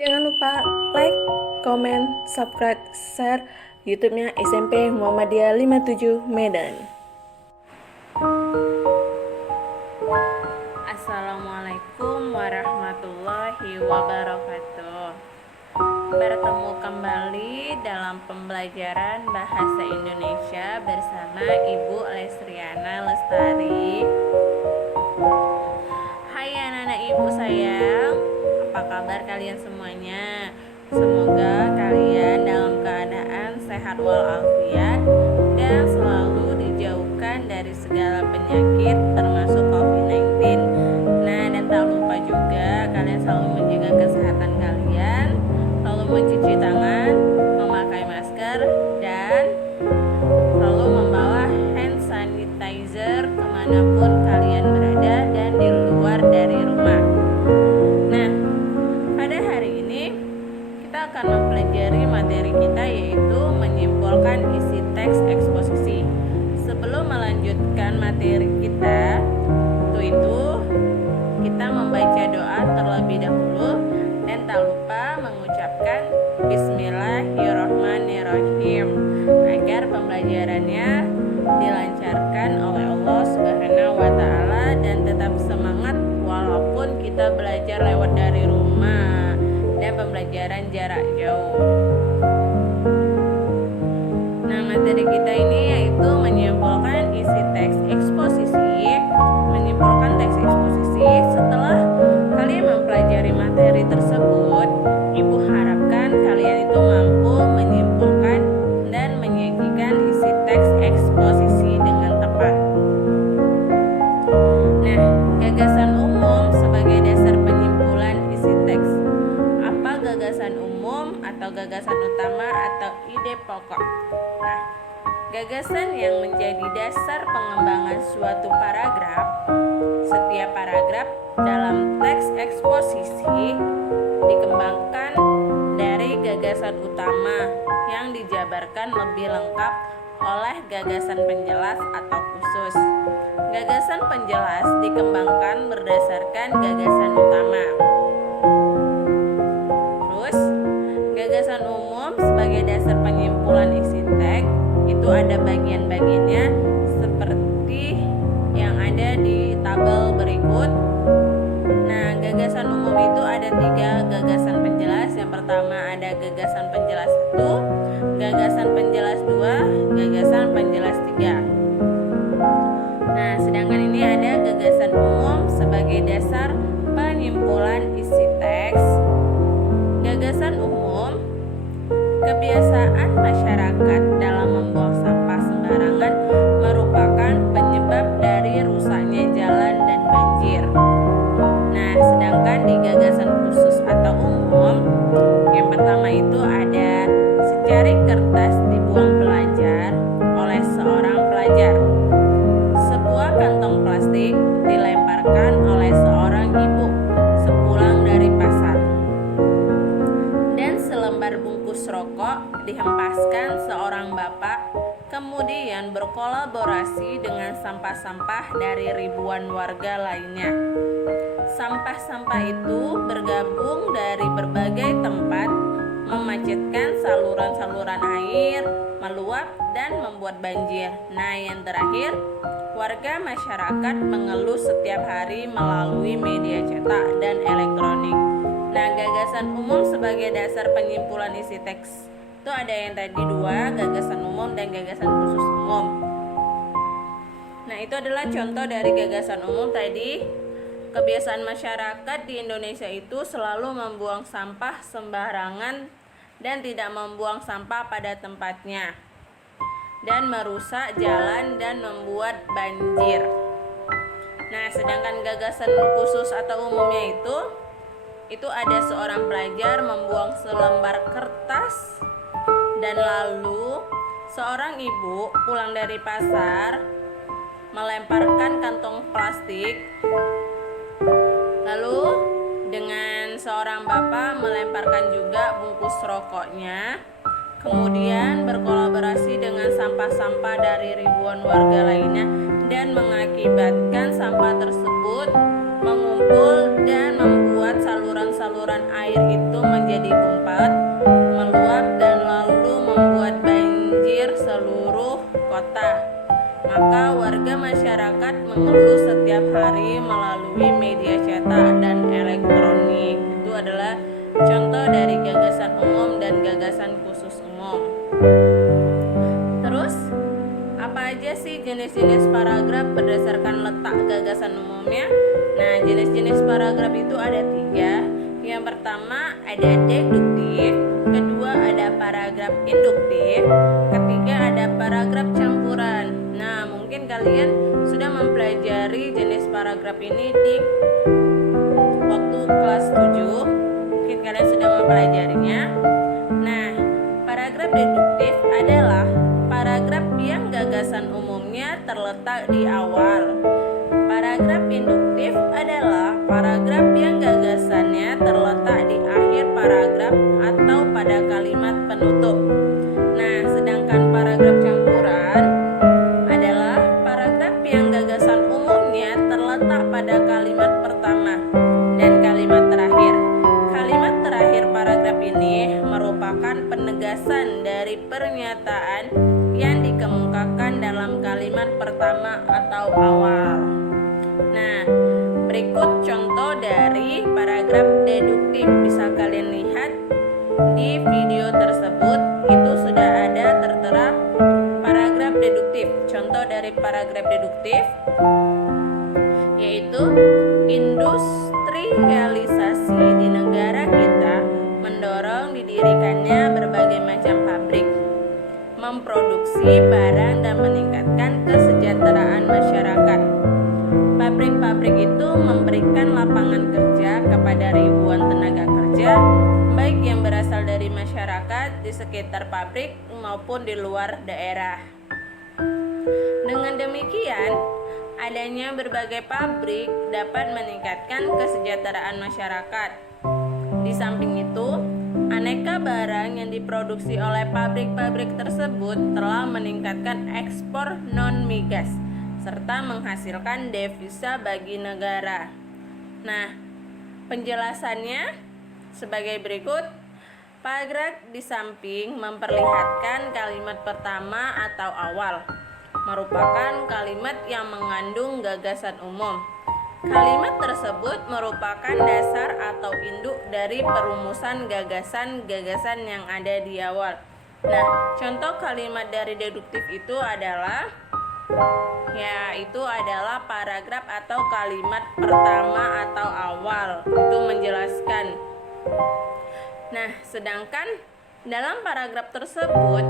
Jangan lupa like, komen, subscribe, share YouTube-nya SMP Muhammadiyah 57 Medan. Assalamualaikum warahmatullahi wabarakatuh. Bertemu kembali dalam pembelajaran Bahasa Indonesia bersama Ibu Lesriana Lestari. Hai anak-anak ibu sayang, apa kabar kalian semuanya? Semoga kalian dalam keadaan sehat walafiat dan selalu dijauhkan dari segala penyakit termasuk COVID-19. Nah, dan tak lupa juga kalian selalu menjaga kesehatan kalian, selalu mencuci tangan, memakai masker, dan selalu membawa hand sanitizer kemanapun kalian berada dan di luar dari rumah. Nah, pada hari ini kita akan mempelajari materi kita, yaitu menyimpulkan isi teks eksposisi. Sebelum melanjutkan materi kita, itu kita membaca doa terlebih dahulu dan tak lupa mengucapkan Bismillahirrahmanirrahim agar pembelajarannya dilancarkan oleh Allah Subhanahu wa Ta'ala dan tetap semangat walaupun kita belajar lewat dari rumah dan pembelajaran jarak jauh. Nah, materi kita ini yaitu menyimpulkan isi teks eksposisi. Menyimpulkan teks eksposisi setelah kalian mempelajari materi tersebut, Ibu harapkan kalian itu mampu menyimpulkan dan menyajikan isi teks eksposisi dengan tepat. Nah, gagasan umum sebagai dasar penyimpulan isi teks. Apa gagasan umum atau gagasan utama atau ide pokok? Nah, gagasan yang menjadi dasar pengembangan suatu paragraf. Setiap paragraf dalam teks eksposisi dikembangkan dari gagasan utama yang dijabarkan lebih lengkap oleh gagasan penjelas atau khusus. Gagasan penjelas dikembangkan berdasarkan gagasan utama. Terus, gagasan umum sebagai dasar penyimpulan isi teks itu ada bagian-bagiannya seperti yang ada di tabel berikut. Nah, gagasan umum itu ada 3 gagasan penjelas. Yang pertama ada gagasan penjelas 1, gagasan penjelas 2, gagasan penjelas 3. Nah, sedangkan ini ada gagasan umum sebagai dasar penyimpulan isi teks. Gagasan umum, kebiasaan masyarakat dalam membuang sampah sembarangan merupakan penyebab dari rusaknya jalan dan banjir. Nah, sedangkan di gagasan khusus atau umum, yang pertama itu ada secari kertas dibuang pelajar oleh seorang pelajar. Sebuah kantong plastik dilemparkan oleh seorang ibu sepulang dari pasar. Dan selembar bungkus rokok dihempaskan seorang bapak, kemudian berkolaborasi dengan sampah-sampah dari ribuan warga lainnya. Sampah-sampah itu bergabung dari berbagai tempat, memacetkan saluran-saluran air, meluap dan membuat banjir. Nah, yang terakhir, warga masyarakat mengeluh setiap hari melalui media cetak dan elektronik. Nah, gagasan umum sebagai dasar penyimpulan isi teks itu ada yang tadi 2, gagasan umum dan gagasan khusus umum. Nah, itu adalah contoh dari gagasan umum tadi. Kebiasaan masyarakat di Indonesia itu selalu membuang sampah sembarangan dan tidak membuang sampah pada tempatnya, dan merusak jalan dan membuat banjir. Nah, sedangkan gagasan khusus atau umumnya itu ada seorang pelajar membuang selembar kertas, dan lalu seorang ibu pulang dari pasar melemparkan kantong plastik. Lalu dengan seorang bapak melemparkan juga bungkus rokoknya, kemudian berkolaborasi dengan sampah-sampah dari ribuan warga lainnya dan mengakibatkan sampah tersebut mengumpul dan membuat saluran-saluran air itu menjadi gumpal, meluap dan lalu membuat banjir seluruh kota. Maka warga masyarakat mengeluh setiap hari melalui media cetak dan elektronik. Itu adalah contoh dari gagasan umum dan gagasan khusus umum. Terus, apa aja sih jenis-jenis paragraf berdasarkan letak gagasan umumnya? Nah, jenis-jenis paragraf itu ada 3. Yang pertama ada deduktif, kedua ada paragraf induktif, ketiga ada paragraf campuran. Nah, mungkin kalian sudah mempelajari jenis paragraf ini di waktu kelas 7. Mungkin kalian sudah mempelajarinya. Nah, paragraf deduktif adalah paragraf yang gagasan umumnya terletak di awal. Paragraf induktif adalah paragraf yang gagasannya terletak di akhir paragraf atau pada kalimat penutup. Nah, sedangkan paragraf campuran adalah paragraf yang gagasan umumnya terletak pada kalimat pertama dan kalimat terakhir. Kalimat terakhir paragraf ini merupakan penegasan dari pernyataan yang dikemukakan dalam kalimat pertama atau awal. Nah, berikut contoh dari paragraf deduktif. Bisa kalian lihat di video tersebut, itu sudah ada tertera paragraf deduktif. Contoh dari paragraf deduktif yaitu industrialisasi di negara kita mendorong didirikannya berbagai macam pabrik, memproduksi barang dan meningkatkan kesejahteraan masyarakat. Pabrik-pabrik itu memberikan lapangan kerja kepada ribuan tenaga kerja, baik yang berasal dari masyarakat di sekitar pabrik maupun di luar daerah. Dengan demikian, adanya berbagai pabrik dapat meningkatkan kesejahteraan masyarakat. Di samping itu, aneka barang yang diproduksi oleh pabrik-pabrik tersebut telah meningkatkan ekspor non-migas serta menghasilkan devisa bagi negara. Nah, penjelasannya sebagai berikut. Paragraf di samping memperlihatkan kalimat pertama atau awal, merupakan kalimat yang mengandung gagasan umum. Kalimat tersebut merupakan dasar atau induk dari perumusan gagasan-gagasan yang ada di awal. Nah, contoh kalimat dari deduktif itu adalah paragraf atau kalimat pertama atau awal. Itu menjelaskan. Nah, sedangkan dalam paragraf tersebut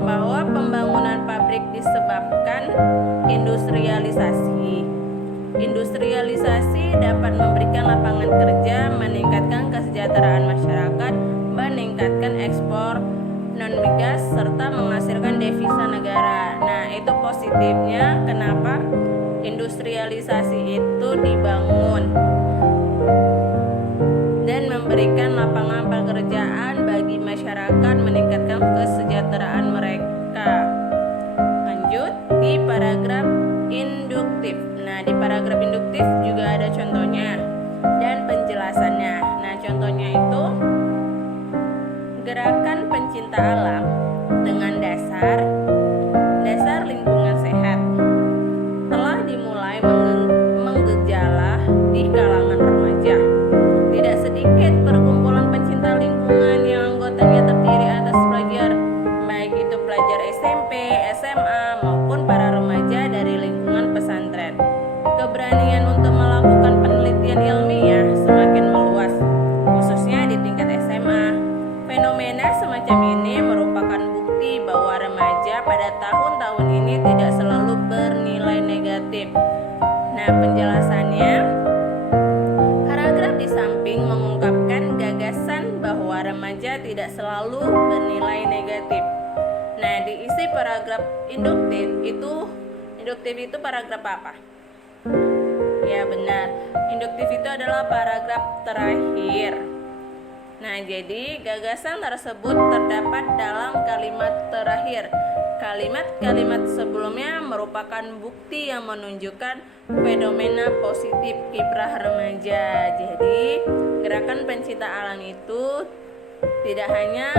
bahwa pembangunan pabrik disebabkan industrialisasi. Industrialisasi dapat memberikan lapangan kerja, meningkatkan kesejahteraan masyarakat, meningkatkan ekspor non-migas, serta menghasilkan devisa negara. Nah, itu positifnya kenapa industrialisasi itu dibangun dan memberikan lapangan pekerjaan bagi masyarakat, meningkatkan kesejahteraan mereka. Lanjut di paragraf induktif. Nah, di paragraf induktif juga ada contohnya dan penjelasannya. Nah, contohnya itu gerakan pencinta alam dengan dasar lingkungan sehat telah dimulai menggejala di kalangan remaja. Tidak sedikit perkumpulan pencinta lingkungan yang anggotanya terdiri atas pelajar, baik itu pelajar SMP, SMA maupun para remaja dari lingkungan pesantren. Keberanian untuk melakukan penelitian ilmiah semakin meluas, khususnya di tingkat SMA. Fenomena semacam ini merupakan bukti bahwa remaja pada tahun-tahun ini tidak selalu bernilai negatif. Nah, penjelasannya, paragraf di samping mengungkapkan gagasan bahwa remaja tidak selalu bernilai negatif. Nah, diisi paragraf induktif itu paragraf apa? Ya benar, induktif itu adalah paragraf terakhir. Nah, jadi gagasan tersebut terdapat dalam kalimat terakhir. Kalimat-kalimat sebelumnya merupakan bukti yang menunjukkan fenomena positif kiprah remaja. Jadi, gerakan pencinta alam itu tidak hanya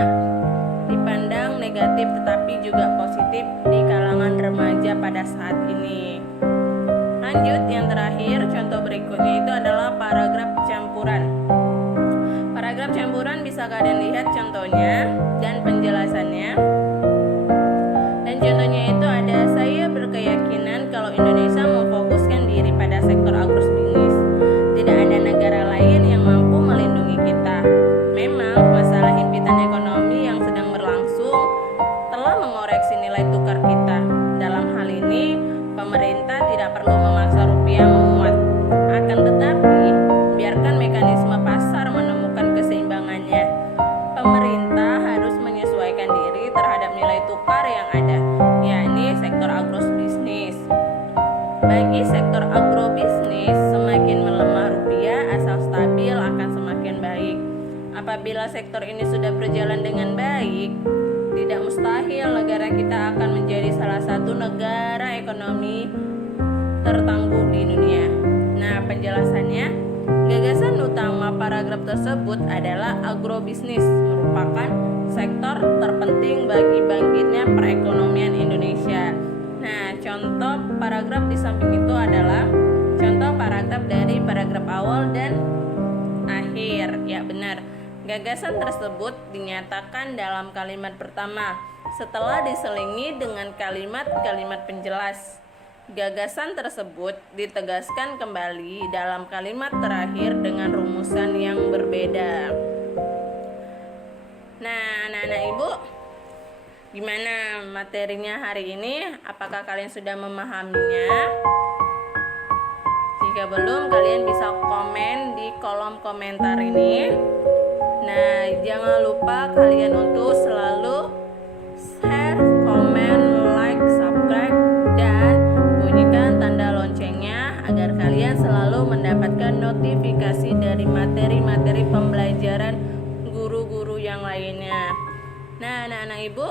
dipandang negatif tetapi juga positif di kalangan remaja pada saat ini. Lanjut, yang terakhir, contoh berikutnya itu adalah paragraf campuran. Paragraf campuran bisa kalian lihat contohnya dan penjelasannya. Dan contohnya itu ada, saya berkeyakinan kalau Indonesia memfokuskan diri pada sektor agrobisnis, tidak ada negara lain yang mampu melindungi kita. Memang masalah himpitan ekonomi yang sedang berlangsung telah mengoreksi nilai tukar kita. Dalam hal ini, pemerintah tidak perlu memaksa rupiah menguat. Akan tetapi, biarkan mekanisme pasar menemukan keseimbangannya. Pemerintah harus menyesuaikan diri terhadap nilai tukar yang ada, yakni sektor agrobisnis. Bagi sektor agrobisnis, semakin melemah rupiah, asal stabil akan semakin baik. Apabila sektor ini sudah berjalan dengan baik, tidak mustahil negara kita akan menjadi salah satu negara ekonomi tertangguh di dunia. Nah, penjelasannya, gagasan utama paragraf tersebut adalah agrobisnis merupakan sektor terpenting bagi bangkitnya perekonomian Indonesia. Nah, contoh paragraf di samping itu adalah contoh paragraf dari paragraf awal dan akhir. Ya, benar. Gagasan tersebut dinyatakan dalam kalimat pertama setelah diselingi dengan kalimat-kalimat penjelas. Gagasan tersebut ditegaskan kembali dalam kalimat terakhir dengan rumusan yang berbeda. Nah, anak-anak ibu, gimana materinya hari ini? Apakah kalian sudah memahaminya? Jika belum, kalian bisa komen di kolom komentar ini. Nah, jangan lupa kalian untuk selalu share, komen, like, subscribe, dan bunyikan tanda loncengnya agar kalian selalu mendapatkan notifikasi dari materi-materi pembelajaran guru-guru yang lainnya. Nah, anak-anak ibu,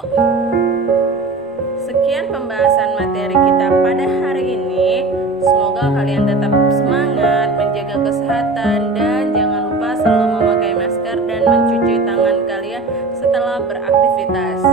sekian pembahasan materi kita pada hari ini. Semoga kalian tetap semangat, menjaga kesehatan, dan jangan lupa selalu memakai masker dan mencuci tangan kalian setelah beraktivitas.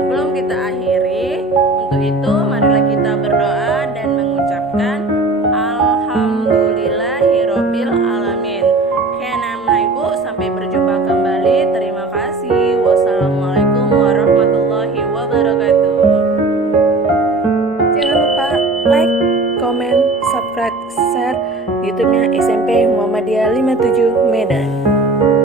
Sebelum kita akhiri, untuk itu marilah kita berdoa dan mengucapkan Alhamdulillahirabbil alamin. Oke, anak-anak ibu, sampai berjumpa kembali. Terima kasih. Wassalamualaikum warahmatullahi wabarakatuh. Jangan lupa like, komen, subscribe, share YouTube-nya SMP Muhammadiyah 57 Medan.